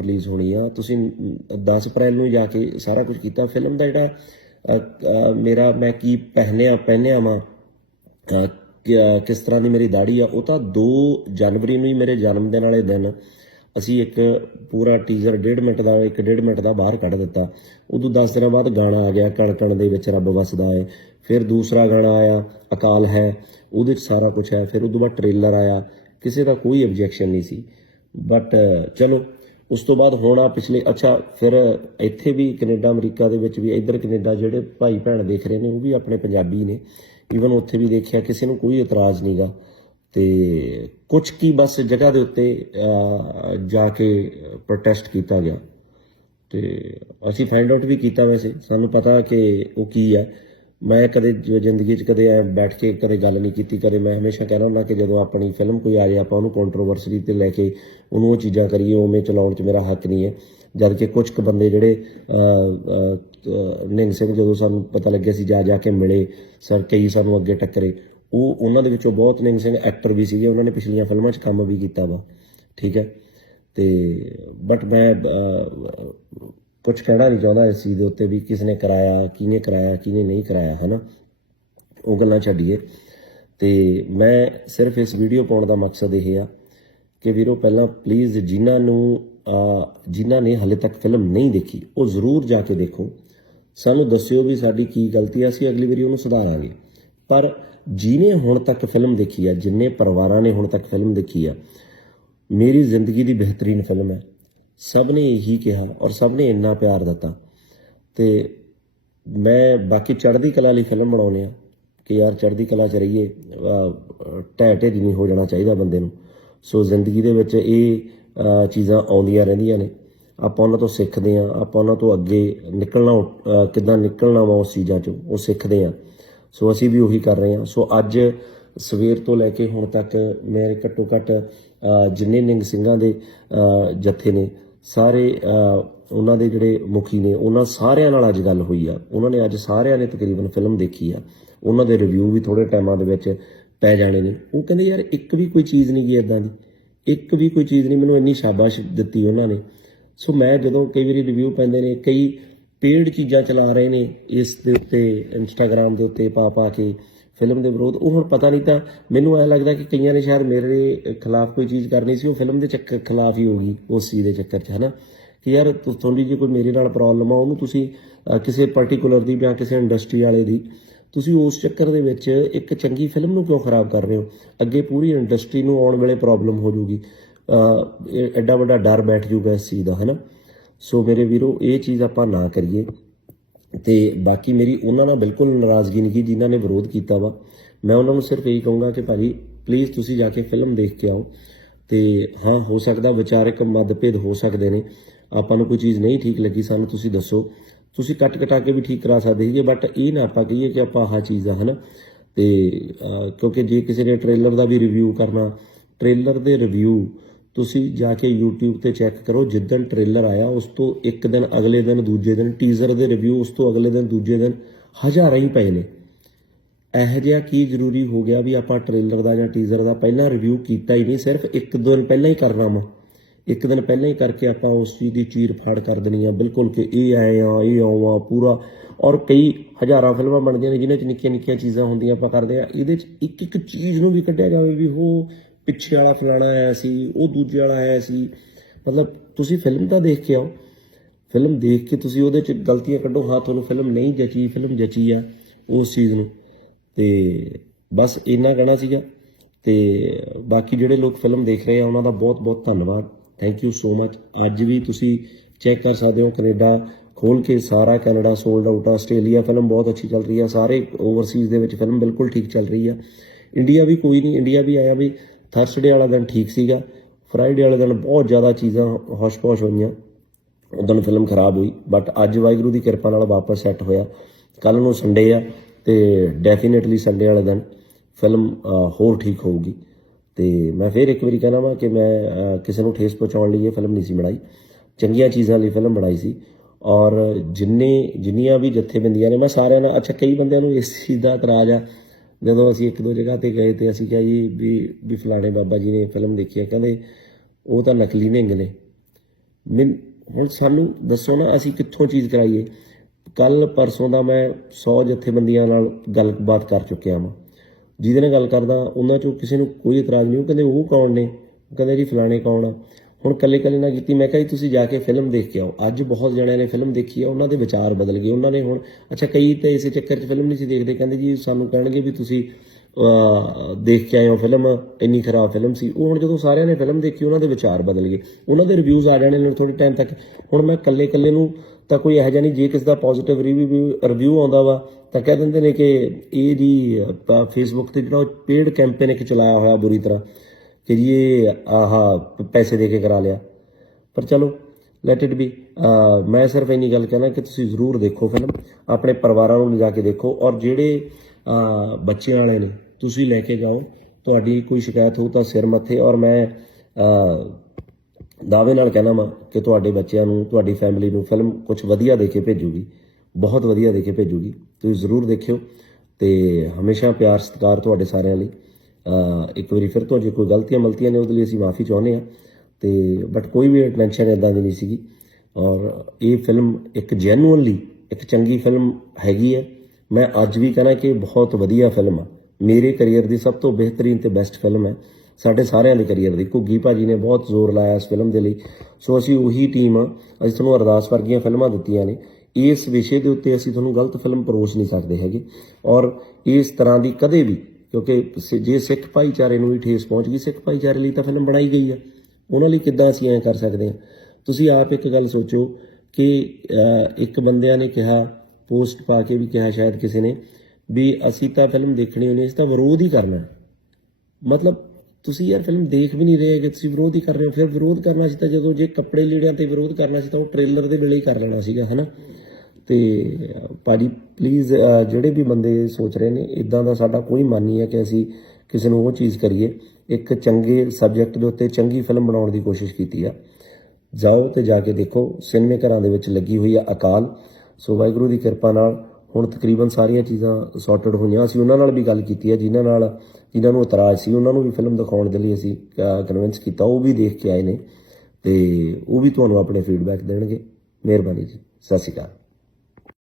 Release ਹੋਣੀ ਆ। ਤੁਸੀਂ 10 ਅਪ੍ਰੈਲ ਨੂੰ ਜਾ ਕੇ ਸਾਰਾ ਕੁਝ ਕੀਤਾ। ਫਿਲਮ ਦਾ ਜਿਹੜਾ ਮੇਰਾ ਮੈਂ ਕੀ ਪਹਿਨਿਆ ਪਹਿਨਿਆ ਵਾਂ ਕਿਸ ਤਰ੍ਹਾਂ ਦੀ ਮੇਰੀ ਦਾੜੀ ਆ, ਉਹ ਤਾਂ 2 ਜਨਵਰੀ ਨੂੰ ਹੀ ਮੇਰੇ ਜਨਮ ਦਿਨ ਵਾਲੇ ਦਿਨ ਅਸੀਂ ਇੱਕ ਪੂਰਾ ਟੀਜ਼ਰ 1.5 ਮਿੰਟ ਦਾ 1.5 ਮਿੰਟ ਦਾ ਬਾਹਰ ਕੱਢ ਦਿੱਤਾ। ਉਦੋਂ 10 ਦਿਨਾਂ ਬਾਅਦ ਗਾਣਾ ਆ ਗਿਆ, ਕਣਕਣ ਦੇ ਵਿੱਚ ਰੱਬ ਵਸਦਾ ਹੈ ਫਿਰ ਦੂਸਰਾ ਗਾਣਾ ਆਇਆ, ਅਕਾਲ ਹੈ, ਉਹਦੇ 'ਚ ਸਾਰਾ ਕੁਝ ਹੈ। ਫਿਰ ਉਦੋਂ ਬਾਅਦ ਟ੍ਰੇਲਰ ਆਇਆ। ਕਿਸੇ ਦਾ ਕੋਈ ਆਬਜੈਕਸ਼ਨ ਨਹੀਂ ਸੀ। ਬਟ ਚਲੋ ਉਸ ਤੋਂ ਬਾਅਦ ਹੋਣਾ ਪਿਛਲੇ, ਅੱਛਾ, ਫਿਰ ਇੱਥੇ ਵੀ ਕੈਨੇਡਾ, ਅਮਰੀਕਾ ਦੇ ਵਿੱਚ ਵੀ ਇੱਧਰ ਕੈਨੇਡਾ ਜਿਹੜੇ ਭਾਈ ਭੈਣ ਦੇਖ ਰਹੇ ਨੇ, ਉਹ ਵੀ ਆਪਣੇ ਪੰਜਾਬੀ ਨੇ। ਈਵਨ ਉੱਥੇ ਵੀ ਦੇਖਿਆ ਕਿਸੇ ਨੂੰ ਕੋਈ ਇਤਰਾਜ਼ ਨਹੀਂਗਾ ਤੇ ਕੁਝ ਕੀ ਬਸ ਜਗ੍ਹਾ ਦੇ ਉੱਤੇ ਜਾ ਕੇ ਪ੍ਰੋਟੈਸਟ ਕੀਤਾ ਗਿਆ। ਤੇ ਅਸੀਂ ਫਾਈਂਡ ਆਊਟ ਵੀ ਕੀਤਾ ਵੈਸੇ। ਸਾਨੂੰ ਪਤਾ ਕਿ ਉਹ ਕੀ ਹੈ। ਮੈਂ ਕਦੇ ਜ਼ਿੰਦਗੀ 'ਚ ਕਦੇ ਐ ਬੈਠ ਕੇ ਕਦੇ ਗੱਲ ਨਹੀਂ ਕੀਤੀ, ਕਦੇ ਮੈਂ ਹਮੇਸ਼ਾ ਕਹਿਣਾ ਹੁੰਦਾ ਕਿ ਜਦੋਂ ਆਪਣੀ ਫਿਲਮ ਕੋਈ ਆ ਜਾਏ ਆਪਾਂ ਉਹਨੂੰ ਕੰਟਰੋਵਰਸੀ ਤੇ ਲੈ ਕੇ ਉਹਨੂੰ ਉਹ ਚੀਜ਼ਾਂ ਕਰੀਏ, ਉਵੇਂ ਚਲਾਉਣ 'ਚ ਮੇਰਾ ਹੱਕ ਨਹੀਂ ਹੈ। ਜਦ ਕਿ ਕੁਝ ਕੁ ਬੰਦੇ ਜਿਹੜੇ ਨਿੰਗ ਸਿੰਘ ਜਦੋਂ ਸਾਨੂੰ ਪਤਾ ਲੱਗਿਆ ਸੀ ਜਾ ਜਾ ਕੇ ਮਿਲੇ, ਸਰ ਕਈ ਸਾਨੂੰ ਅੱਗੇ ਟੱਕਰੇ, ਉਹ ਉਹਨਾਂ ਦੇ ਵਿੱਚੋਂ ਬਹੁਤ ਨਿੰਗ ਸਿੰਘ ਐਕਟਰ ਵੀ ਸੀਗੇ, ਉਹਨਾਂ ਨੇ ਪਿਛਲੀਆਂ ਫਿਲਮਾਂ 'ਚ ਕੰਮ ਵੀ ਕੀਤਾ ਵਾ, ਠੀਕ ਹੈ? ਤੇ ਬਟ ਮੈਂ ਕੁਝ ਕਹਿਣਾ ਨਹੀਂ ਚਾਹੁੰਦਾ ਇਸ ਚੀਜ਼ ਦੇ ਉੱਤੇ ਵੀ ਕਿਸ ਨੇ ਕਰਾਇਆ, ਕਿਹਨੇ ਕਰਾਇਆ, ਕਿਹਨੇ ਨਹੀਂ ਕਰਾਇਆ ਹੈ ਨਾ ਉਹ ਗੱਲਾਂ ਛੱਡੀਏ। ਤੇ ਮੈਂ ਸਿਰਫ ਇਸ ਵੀਡੀਓ ਪਾਉਣ ਦਾ ਮਕਸਦ ਇਹ ਆ ਕਿ ਵੀਰੋ, ਪਹਿਲਾਂ ਪਲੀਜ਼ ਜਿਨ੍ਹਾਂ ਨੂੰ ਜਿਨ੍ਹਾਂ ਨੇ ਹਲੇ ਤੱਕ ਫਿਲਮ ਨਹੀਂ ਦੇਖੀ, ਉਹ ਜ਼ਰੂਰ ਜਾ ਕੇ ਦੇਖੋ। ਸਾਨੂੰ ਦੱਸਿਓ ਵੀ ਸਾਡੀ ਕੀ ਗਲਤੀ ਆ, ਅਸੀਂ ਅਗਲੀ ਵਾਰੀ ਉਹਨੂੰ ਸੁਧਾਰਾਂਗੇ। ਪਰ ਜਿਨੇ ਹੁਣ ਤੱਕ ਫਿਲਮ ਦੇਖੀ ਆ, ਜਿੰਨੇ ਪਰਿਵਾਰਾਂ ਨੇ ਹੁਣ ਤੱਕ ਫਿਲਮ ਦੇਖੀ ਆ, ਮੇਰੀ ਜ਼ਿੰਦਗੀ ਦੀ ਬਿਹਤਰੀਨ ਫਿਲਮ ਹੈ। ਸਭ ਨੇ ਇਹੀ ਕਿਹਾ ਔਰ ਸਭ ਨੇ ਇੰਨਾ ਪਿਆਰ ਦਿੱਤਾ। ਤੇ ਮੈਂ ਬਾਕੀ ਚੜ੍ਹਦੀ ਕਲਾ ਲਈ ਫਿਲਮ ਬਣਾਉਨੇ ਆ ਕਿ ਯਾਰ ਚੜ੍ਹਦੀ ਕਲਾ ਚ ਰਹੀਏ ਅਹ, ਢਹਿ ਢੇਰੀ ਨਹੀਂ ਹੋ ਜਾਣਾ ਚਾਹੀਦਾ ਬੰਦੇ ਨੂੰ। ਸੋ ਜ਼ਿੰਦਗੀ ਦੇ ਵਿੱਚ ਇਹ ਚੀਜ਼ਾਂ ਆਉਂਦੀਆਂ ਰਹਿੰਦੀਆਂ ਨੇ। ਆਪਾਂ ਉਹਨਾਂ ਤੋਂ ਸਿੱਖਦੇ ਆ ਆਪਾਂ ਉਹਨਾਂ ਤੋਂ ਅੱਗੇ ਨਿਕਲਣਾ ਕਿੱਦਾਂ ਨਿਕਲਣਾ ਵਾ ਉਸ ਚੀਜ਼ਾਂ ਚੋਂ ਉਹ ਸਿੱਖਦੇ ਆ ਸੋ ਅਸੀਂ ਵੀ ਉਹੀ ਕਰ ਰਹੇ ਹਾਂ। ਸੋ ਅੱਜ ਸਵੇਰ ਤੋਂ ਲੈ ਕੇ ਹੁਣ ਤੱਕ ਮੇਰੇ ਘੱਟੋ ਘੱਟ ਜਿੰਨੇ ਨਿੰਗ ਸਿੰਘਾਂ ਦੇ ਜੱਥੇ ਨੇ ਸਾਰੇ ਉਹਨਾਂ ਦੇ ਜਿਹੜੇ ਮੁਖੀ ਨੇ, ਉਹਨਾਂ ਸਾਰਿਆਂ ਨਾਲ ਅੱਜ ਗੱਲ ਹੋਈ ਆ। ਉਹਨਾਂ ਨੇ ਅੱਜ ਸਾਰਿਆਂ ਨੇ ਤਕਰੀਬਨ ਫਿਲਮ ਦੇਖੀ ਆ। ਉਹਨਾਂ ਦੇ ਰਿਵਿਊ ਵੀ ਥੋੜੇ ਟਾਈਮਾਂ ਦੇ ਵਿੱਚ ਪੈ ਜਾਣੇ ਨੇ। ਉਹ ਕਹਿੰਦੇ, ਯਾਰ, ਇੱਕ ਵੀ ਕੋਈ ਚੀਜ਼ ਨਹੀਂ ਗਈ ਇਦਾਂ ਦੀ। ਇੱਕ ਵੀ ਕੋਈ ਚੀਜ਼ ਨਹੀਂ, ਮੈਨੂੰ ਇੰਨੀ ਸ਼ਾਬਾਸ਼ ਦਿੱਤੀ ਉਹਨਾਂ ਨੇ। ਸੋ ਮੈਂ ਜਦੋਂ ਕਈ ਵਾਰੀ ਰਿਵਿਊ ਪੈਂਦੇ ਨੇ, ਕਈ ਪੇਡ ਚੀਜ਼ਾਂ ਚਲਾ ਰਹੇ ਨੇ, ਇਸ ਦੇ ਉੱਤੇ ਇੰਸਟਾਗ੍ਰam ਦੇ ਉੱਤੇ ਪਾ ਪਾ ਕੇ ਫਿਲਮ ਦੇ ਵਿਰੋਧ। ਉਹ ਹੁਣ ਪਤਾ ਨਹੀਂ ਤਾਂ ਮੈਨੂੰ ਐ ਲੱਗਦਾ ਕਿ ਕਈਆਂ ਨੇ ਸ਼ਾਇਦ ਮੇਰੇ ਖਿਲਾਫ ਕੋਈ ਚੀਜ਼ ਕਰਨੀ ਸੀ, ਉਹ ਫਿਲਮ ਦੇ ਚੱਕਰ ਖਿਲਾਫ ਹੀ ਹੋਗੀ ਉਸ ਚੀਜ਼ ਦੇ ਚੱਕਰ 'ਚ, ਹਨਾ? ਕਿ ਯਾਰ ਤੁਹਾਡੀ ਜੇ ਕੋਈ ਮੇਰੇ ਨਾਲ ਪ੍ਰੋਬਲਮ ਆ, ਉਹਨੂੰ ਤੁਸੀਂ ਕਿਸੇ ਪਾਰਟਿਕੂਲਰ ਦੀ ਜਾਂ ਕਿਸੇ ਇੰਡਸਟਰੀ ਵਾਲੇ ਦੀ, ਤੁਸੀਂ ਉਸ ਚੱਕਰ ਦੇ ਵਿੱਚ ਇੱਕ ਚੰਗੀ ਫਿਲਮ ਨੂੰ ਕਿਉਂ ਖਰਾਬ ਕਰ ਰਹੇ ਹੋ? ਅੱਗੇ ਪੂਰੀ ਇੰਡਸਟਰੀ ਨੂੰ ਆਉਣ ਵੇਲੇ ਪ੍ਰੋਬਲਮ ਹੋ ਜੂਗੀ ਐਡਾ ਵੱਡਾ ਡਰ ਬੈਠ ਜੂਗਾ ਇਸ ਚੀਜ਼ ਦਾ, ਹਨਾ? ਸੋ ਮੇਰੇ ਵੀਰੋ, ਇਹ ਚੀਜ਼ ਆਪਾਂ ਨਾ ਕਰੀਏ। ਤੇ ਬਾਕੀ ਮੇਰੀ ਉਹਨਾਂ ਨਾਲ ਬਿਲਕੁਲ ਨਾਰਾਜ਼ਗੀ ਨਹੀਂ ਜਿਨ੍ਹਾਂ ਨੇ ਵਿਰੋਧ ਕੀਤਾ ਵਾ। ਮੈਂ ਉਹਨਾਂ ਨੂੰ ਸਿਰਫ ਇਹੀ ਕਹੂੰਗਾ ਕਿ ਭਾਜੀ ਪਲੀਜ਼ ਤੁਸੀਂ ਜਾ ਕੇ ਫਿਲਮ ਦੇਖ ਕੇ ਆਓ। ਤੇ ਹਾਂ, ਹੋ ਸਕਦਾ ਵਿਚਾਰਕ ਮਤਭੇਦ ਹੋ ਸਕਦੇ ਨੇ। ਆਪਾਂ ਨੂੰ ਕੋਈ ਚੀਜ਼ ਨਹੀਂ ਠੀਕ ਲੱਗੀ, ਸਾਨੂੰ ਤੁਸੀਂ ਦੱਸੋ। ਤੁਸੀਂ ਕੱਟ ਕਟਾ ਕੇ ਵੀ ਠੀਕ ਕਰਾ ਸਕਦੇ ਸੀਗੇ ਬਟ ਇਹ ਨਾ ਆਪਾਂ ਕਹੀਏ ਕਿ ਆਪਾਂ ਆਹ ਚੀਜ਼ ਆ, ਹਨਾ। ਤੇ ਕਿਉਂਕਿ ਜੇ ਕਿਸੇ ਨੇ ਟ੍ਰੇਲਰ ਦਾ ਵੀ ਰਿਵਿਊ ਕਰਨਾ ਟ੍ਰੇਲਰ ਦੇ ਰਿਵਿਊ ਤੁਸੀਂ ਜਾ ਕੇ YouTube ਤੇ ਚੈੱਕ ਕਰੋ, ਜਿੱਦਣ ਟ੍ਰੇਲਰ ਆਇਆ, ਉਸ ਤੋਂ ਇੱਕ ਦਿਨ, ਅਗਲੇ ਦਿਨ, ਦੂਜੇ ਦਿਨ ਟੀਜ਼ਰ ਦੇ ਰਿਵਿਊ ਉਸ ਤੋਂ ਅਗਲੇ ਦਿਨ, ਦੂਜੇ ਦਿਨ, ਹਜ਼ਾਰਾਂ ਹੀ ਪਏ ਨੇ। ਇਹੋ ਜਿਹਾ ਕੀ ਜ਼ਰੂਰੀ ਹੋ ਗਿਆ ਵੀ ਆਪਾਂ ਟ੍ਰੇਲਰ ਦਾ ਜਾਂ ਟੀਜ਼ਰ ਦਾ ਪਹਿਲਾਂ ਰਿਵਿਊ ਕੀਤਾ ਹੀ ਨਹੀਂ, ਸਿਰਫ ਇੱਕ ਦਿਨ ਪਹਿਲਾਂ ਹੀ ਕਰਨਾ ਵਾ। ਇੱਕ ਦਿਨ ਪਹਿਲਾਂ ਹੀ ਕਰਕੇ ਆਪਾਂ ਉਸ ਚੀਜ਼ ਦੀ ਚੀਰ ਫਾੜ ਕਰ ਦੇਣੀ ਆ, ਬਿਲਕੁਲ ਕਿ ਇਹ ਆਏ ਆ, ਇਹ ਆਵਾ ਪੂਰਾ। ਔਰ ਕਈ ਹਜ਼ਾਰਾਂ ਫਿਲਮਾਂ ਬਣਦੀਆਂ ਨੇ, ਜਿਨ੍ਹਾਂ 'ਚ ਨਿੱਕੀਆਂ ਨਿੱਕੀਆਂ ਚੀਜ਼ਾਂ ਹੁੰਦੀਆਂ ਆਪਾਂ ਕਰਦੇ ਆ, ਇਹਦੇ 'ਚ ਇੱਕ ਇੱਕ ਚੀਜ਼ ਨੂੰ ਵੀ ਕੱਢਿਆ ਜਾਵੇ ਵੀ ਉਹ ਪਿੱਛੇ ਵਾਲਾ ਫਲਾਣਾ ਆਇਆ ਸੀ, ਉਹ ਦੂਜੇ ਵਾਲਾ ਆਇਆ ਸੀ। ਮਤਲਬ ਤੁਸੀਂ ਫਿਲਮ ਤਾਂ ਦੇਖ ਕੇ ਆਓ। ਫਿਲਮ ਦੇਖ ਕੇ ਤੁਸੀਂ ਉਹਦੇ 'ਚ ਗਲਤੀਆਂ ਕੱਢੋ। ਹਾਂ, ਤੁਹਾਨੂੰ ਫਿਲਮ ਨਹੀਂ ਜਚੀ ਫਿਲਮ ਜਚੀ ਆ ਉਸ ਚੀਜ਼ ਨੂੰ। ਤੇ ਬਸ ਇੰਨਾ ਕਹਿਣਾ ਸੀਗਾ। ਤੇ ਬਾਕੀ ਜਿਹੜੇ ਲੋਕ ਫਿਲਮ ਦੇਖ ਰਹੇ ਆ, ਉਹਨਾਂ ਦਾ ਬਹੁਤ ਬਹੁਤ ਧੰਨਵਾਦ। ਥੈਂਕ ਯੂ ਸੋ ਮਚ ਅੱਜ ਵੀ ਤੁਸੀਂ ਚੈੱਕ ਕਰ ਸਕਦੇ ਹੋ ਕੈਨੇਡਾ। ਖੋਲ ਕੇ ਸਾਰਾ ਕੈਨੇਡਾ ਸੋਲਡ ਆਊਟ ਆ। ਆਸਟ੍ਰੇਲੀਆ ਫਿਲਮ ਬਹੁਤ ਅੱਛੀ ਚੱਲ ਰਹੀ ਆ। ਸਾਰੇ ਓਵਰਸੀਜ਼ ਦੇ ਵਿੱਚ ਫਿਲਮ ਬਿਲਕੁਲ ਠੀਕ ਚੱਲ ਰਹੀ ਆ। ਇੰਡੀਆ ਵੀ ਕੋਈ ਨਹੀਂ ਇੰਡੀਆ ਵੀ ਆਇਆ ਵੀ ਥਰਸਡੇ ਵਾਲਾ ਦਿਨ ਠੀਕ ਸੀਗਾ। ਫਰਾਈਡੇ ਵਾਲੇ ਦਿਨ ਬਹੁਤ ਜ਼ਿਆਦਾ ਚੀਜ਼ਾਂ ਹੋਸ਼-ਪੋਸ਼ ਹੋਈਆਂ। ਉਦੋਂ ਫਿਲਮ ਖਰਾਬ ਹੋਈ ਬਟ ਅੱਜ ਵਾਹਿਗੁਰੂ ਦੀ ਕਿਰਪਾ ਨਾਲ ਵਾਪਸ ਸੈੱਟ ਹੋਇਆ। ਕੱਲ ਨੂੰ ਸੰਡੇ ਆ ਤੇ ਡੈਫੀਨਿਟਲੀ ਸੰਡੇ ਵਾਲੇ ਦਿਨ ਫਿਲਮ ਹੋਰ ਠੀਕ ਹੋਊਗੀ। ਤੇ ਮੈਂ ਫਿਰ ਇੱਕ ਵਾਰੀ ਕਹਿਣਾ ਵਾ ਕਿ ਮੈਂ ਕਿਸੇ ਨੂੰ ਠੇਸ ਪਹੁੰਚਾਉਣ ਲਈ ਇਹ ਫਿਲਮ ਨਹੀਂ ਸੀ ਬਣਾਈ। ਚੰਗੀਆਂ ਚੀਜ਼ਾਂ ਲਈ ਫਿਲਮ ਬਣਾਈ ਸੀ। ਔਰ ਜਿੰਨੇ, ਜਿੰਨੀਆਂ ਵੀ ਜਥੇਬੰਦੀਆਂ ਨੇ, ਮੈਂ ਸਾਰਿਆਂ ਨਾਲ ਅੱਛਾ, ਕਈ ਬੰਦਿਆਂ ਨੂੰ ਇਸ ਚੀਜ਼ ਦਾ ਇਤਰਾਜ਼ ਆ ਜਦੋਂ ਅਸੀਂ ਇੱਕ ਦੋ ਜਗ੍ਹਾ ਤੇ ਗਏ ਤੇ ਅਸੀਂ ਕਿਹਾ ਜੀ ਵੀ ਵੀ ਫਲਾਣੇ ਬਾਬਾ ਜੀ ਨੇ ਫਿਲਮ ਦੇਖੀ ਹੈ ਕਹਿੰਦੇ ਉਹ ਤਾਂ ਨਕਲੀ ਨਿੰਗ ਨੇ। ਮੈਨ- ਹੁਣ ਸਾਨੂੰ ਦੱਸੋ ਨਾ, ਅਸੀਂ ਕਿੱਥੋਂ ਚੀਜ਼ ਕਰਾਈਏ? ਕੱਲ ਪਰਸੋਂ ਦਾ ਮੈਂ 100 ਜਥੇਬੰਦੀਆਂ ਨਾਲ ਗੱਲਬਾਤ ਕਰ ਚੁੱਕਿਆ ਹਾਂ ਜਿਹਦੇ ਨਾਲ ਗੱਲ ਕਰਦਾ, ਉਹਨਾਂ ਚੋਂ ਕਿਸੇ ਨੂੰ ਕੋਈ ਇਤਰਾਜ਼ ਨਹੀਂ, ਉਹ ਕਹਿੰਦੇ ਉਹ ਕੌਣ ਨੇ? ਕਹਿੰਦੇ ਜੀ ਫਲਾਣੇ ਕੌਣ ਆ? ਹੁਣ ਕੱਲੇ ਕੱਲੇ ਨਾਲ ਕੀਤੀ, ਮੈਂ ਕਿਹਾ ਜੀ ਤੁਸੀਂ ਜਾ ਕੇ ਫਿਲਮ ਦੇਖ ਕੇ ਆਓ। ਅੱਜ ਬਹੁਤ ਜਣਿਆਂ ਨੇ ਫਿਲਮ ਦੇਖੀ ਹੈ ਉਹਨਾਂ ਦੇ ਵਿਚਾਰ ਬਦਲ ਗਏ। ਉਹਨਾਂ ਨੇ ਹੁਣ, ਅੱਛਾ, ਕਈ ਤਾਂ ਇਸੇ ਚੱਕਰ 'ਚ ਫਿਲਮ ਨਹੀਂ ਸੀ ਦੇਖਦੇ, ਕਹਿੰਦੇ ਜੀ ਸਾਨੂੰ ਕਹਿਣਗੇ ਵੀ ਤੁਸੀਂ ਦੇਖ ਕੇ ਆਏ ਹੋ ਫਿਲਮ, ਇੰਨੀ ਖਰਾਬ ਫਿਲਮ ਸੀ। ਉਹ ਹੁਣ ਜਦੋਂ ਸਾਰਿਆਂ ਨੇ ਫਿਲਮ ਦੇਖੀ, ਉਹਨਾਂ ਦੇ ਵਿਚਾਰ ਬਦਲ ਗਏ। ਉਹਨਾਂ ਦੇ ਰਿਵਿਊਜ਼ ਆ ਜਾਣੇ ਨੇ ਥੋੜੇ ਟਾਈਮ ਤੱਕ। ਹੁਣ ਮੈਂ ਕੱਲੇ ਕੱਲੇ ਨੂੰ ਤਾਂ ਕੋਈ ਇਹੋ ਜਿਹਾ ਨਹੀਂ, ਜੇ ਕਿਸ ਦਾ ਪੋਜ਼ਿਟਿਵ ਰਿਵਿਊ ਰਿਵਿਊ ਆਉਂਦਾ ਵਾ, ਤਾਂ ਕਹਿ ਦਿੰਦੇ ਨੇ ਕਿ ਇਹ ਜੀ ਫੇਸਬੁੱਕ ਤੇ ਜਿਹੜਾ ਪੇਡ ਕੈਂਪੇਨ ਇੱਕ ਚਲਾਇਆ ਹੋਇਆ ਬੁਰੀ ਤਰ੍ਹਾਂ। ਕਿ ਜੀ ਇਹ ਆਹਾ ਪੈਸੇ ਦੇ ਕੇ ਕਰਾ ਲਿਆ। ਪਰ ਚਲੋ ਲੈਟ ਇਟ ਬੀ ਮੈਂ ਸਿਰਫ ਇੰਨੀ ਗੱਲ ਕਹਿਣਾ ਕਿ ਤੁਸੀਂ ਜ਼ਰੂਰ ਦੇਖੋ ਫਿਲਮ ਆਪਣੇ ਪਰਿਵਾਰਾਂ ਨੂੰ ਲਿਜਾ ਕੇ ਦੇਖੋ ਔਰ ਜਿਹੜੇ ਅਹ, ਬੱਚਿਆਂ ਵਾਲੇ ਨੇ ਤੁਸੀਂ ਲੈ ਕੇ ਜਾਓ। ਤੁਹਾਡੀ ਕੋਈ ਸ਼ਿਕਾਇਤ ਹੋ ਤਾਂ ਸਿਰ ਮੱਥੇ ਔਰ ਮੈਂ ਦਾਅਵੇ ਨਾਲ ਕਹਿਣਾ ਵਾ ਕਿ ਤੁਹਾਡੇ ਬੱਚਿਆਂ ਨੂੰ ਤੁਹਾਡੀ ਫੈਮਿਲੀ ਨੂੰ ਫਿਲਮ ਕੁਝ ਵਧੀਆ ਦੇ ਕੇ ਭੇਜੂਗੀ। ਬਹੁਤ ਵਧੀਆ ਦੇ ਕੇ ਭੇਜੂਗੀ। ਤੁਸੀਂ ਜ਼ਰੂਰ ਦੇਖਿਓ ਤੇ ਹਮੇਸ਼ਾ ਪਿਆਰ ਸਤਿਕਾਰ ਤੁਹਾਡੇ ਸਾਰਿਆਂ ਲਈ। ਇੱਕ ਵਾਰੀ ਫਿਰ ਤੋਂ ਜੇ ਕੋਈ ਗਲਤੀਆਂ ਮਲਤੀਆਂ ਨੇ ਉਹਦੇ ਲਈ ਅਸੀਂ ਮਾਫੀ ਚਾਹੁੰਦੇ ਹਾਂ। ਤੇ ਬਟ ਕੋਈ ਵੀ ਟੈਨਸ਼ਨ ਇਦਾਂ ਦੀ ਨਹੀਂ ਸੀਗੀ। ਔਰ ਇਹ ਫਿਲਮ ਇੱਕ ਜੈਨੂਅਨਲੀ ਇੱਕ ਚੰਗੀ ਫਿਲਮ ਹੈਗੀ ਹੈ। ਮੈਂ ਅੱਜ ਵੀ ਕਹਿੰਦਾ ਕਿ ਬਹੁਤ ਵਧੀਆ ਫਿਲਮ ਆ। ਮੇਰੇ ਕੈਰੀਅਰ ਦੀ ਸਭ ਤੋਂ ਬਿਹਤਰੀਨ ਤੇ ਬੈਸਟ ਫਿਲਮ ਹੈ। ਸਾਡੇ ਸਾਰਿਆਂ ਦੇ ਕੈਰੀਅਰ ਦੀ। ਘੁੱਗੀ ਭਾਜੀ ਨੇ ਬਹੁਤ ਜ਼ੋਰ ਲਾਇਆ ਇਸ ਫਿਲਮ ਦੇ ਲਈ। ਸੋ ਅਸੀਂ ਉਹੀ ਟੀਮ ਆ। ਅਸੀਂ ਤੁਹਾਨੂੰ ਅਰਦਾਸ ਵਰਗੀਆਂ ਫਿਲਮਾਂ ਦਿੱਤੀਆਂ ਨੇ। ਇਸ ਵਿਸ਼ੇ ਦੇ ਉੱਤੇ ਅਸੀਂ ਤੁਹਾਨੂੰ ਗਲਤ ਫਿਲਮ ਪਰੋਸ ਨਹੀਂ ਸਕਦੇ ਹੈਗੇ। ਔਰ ਇਸ ਤਰ੍ਹਾਂ ਦੀ ਕਦੇ ਵੀ ਕਿਉਂਕਿ ਸ- ਜੇ ਸਿੱਖ ਭਾਈਚਾਰੇ ਨੂੰ ਵੀ ਠੇਸ ਪਹੁੰਚ ਗਈ ਸਿੱਖ ਭਾਈਚਾਰੇ ਲਈ ਤਾਂ ਫਿਲਮ ਬਣਾਈ ਗਈ ਆ। ਉਹਨਾਂ ਲਈ ਕਿੱਦਾਂ ਅਸੀਂ ਐਂ ਕਰ ਸਕਦੇ ਹਾਂ? ਤੁਸੀਂ ਆਪ ਇੱਕ ਗੱਲ ਸੋਚੋ ਕਿ ਇੱਕ ਬੰਦਿਆਂ ਨੇ ਕਿਹਾ ਪੋਸਟ ਪਾ ਕੇ ਵੀ ਕਿਹਾ ਸ਼ਾਇਦ ਕਿਸੇ ਨੇ ਵੀ ਅਸੀਂ ਤਾਂ ਫਿਲਮ ਦੇਖਣੀ ਹੋਣੀ ਅਸੀਂ ਤਾਂ ਵਿਰੋਧ ਹੀ ਕਰਨਾ ਮਤਲਬ ਤੁਸੀਂ ਯਾਰ ਫਿਲਮ ਦੇਖ ਵੀ ਨਹੀਂ ਰਹੇ ਕਿ ਤੁਸੀਂ ਵਿਰੋਧ ਹੀ ਕਰ ਰਹੇ ਹੋ। ਫਿਰ ਵਿਰੋਧ ਕਰਨਾ ਸੀ ਤਾਂ ਜਦੋਂ ਜੇ ਕੱਪੜੇ ਲੀੜਿਆਂ ਤੇ ਵਿਰੋਧ ਕਰਨਾ ਸੀ ਤਾਂ ਉਹ ਟ੍ਰੇਲਰ ਦੇ ਵੇਲੇ ਹੀ ਕਰ ਲੈਣਾ ਸੀਗਾ ਹਨਾ? ਤੇ ਅਹ, ਭਾਜੀ ਪਲੀਜ਼ ਜਿਹੜੇ ਵੀ ਬੰਦੇ ਸੋਚ ਰਹੇ ਨੇ ਇਦਾਂ ਦਾ ਸਾਡਾ ਕੋਈ ਮਨ ਨਹੀਂ ਹੈ ਕਿ ਅਸੀਂ ਕਿਸੇ ਨੂੰ ਉਹ ਚੀਜ਼ ਕਰੀਏ। ਇੱਕ ਚੰਗੇ ਸਬਜੈਕਟ ਦੇ ਉੱਤੇ ਚੰਗੀ ਫਿਲਮ ਬਣਾਉਣ ਦੀ ਕੋਸ਼ਿਸ਼ ਕੀਤੀ ਆ। ਜਾਓ ਤੇ ਜਾ ਕੇ ਦੇਖੋ, ਸਿਨੇਮੇ ਘਰਾਂ ਦੇ ਵਿੱਚ ਲੱਗੀ ਹੋਈ ਆ ਅਕਾਲ। ਸੋ ਵਾਹਿਗੁਰੂ ਦੀ ਕਿਰਪਾ ਨਾਲ ਹੁਣ ਤਕਰੀਬਨ ਸਾਰੀਆਂ ਚੀਜ਼ਾਂ ਸੌਰਟਡ ਹੋਈਆਂ। ਅਸੀਂ ਉਹਨਾਂ ਨਾਲ ਵੀ ਗੱਲ ਕੀਤੀ ਹੈ ਜਿਨ੍ਹਾਂ ਨਾਲ, ਜਿਨ੍ਹਾਂ ਨੂੰ ਇਤਰਾਜ਼ ਸੀ, ਉਹਨਾਂ ਨੂੰ ਵੀ ਫਿਲਮ ਦਿਖਾਉਣ ਦੇ ਲਈ ਅਸੀਂ ਕਨਵਿੰਸ ਕੀਤਾ। ਉਹ ਵੀ ਦੇਖ ਕੇ ਆਏ ਨੇ ਤੇ ਉਹ ਵੀ ਤੁਹਾਨੂੰ ਆਪਣੇ ਫੀਡਬੈਕ ਦੇਣਗੇ। ਮਿਹਰਬਾਨੀ ਜੀ। ਸਤਿ ਸ਼੍ਰੀ ਅਕਾਲ।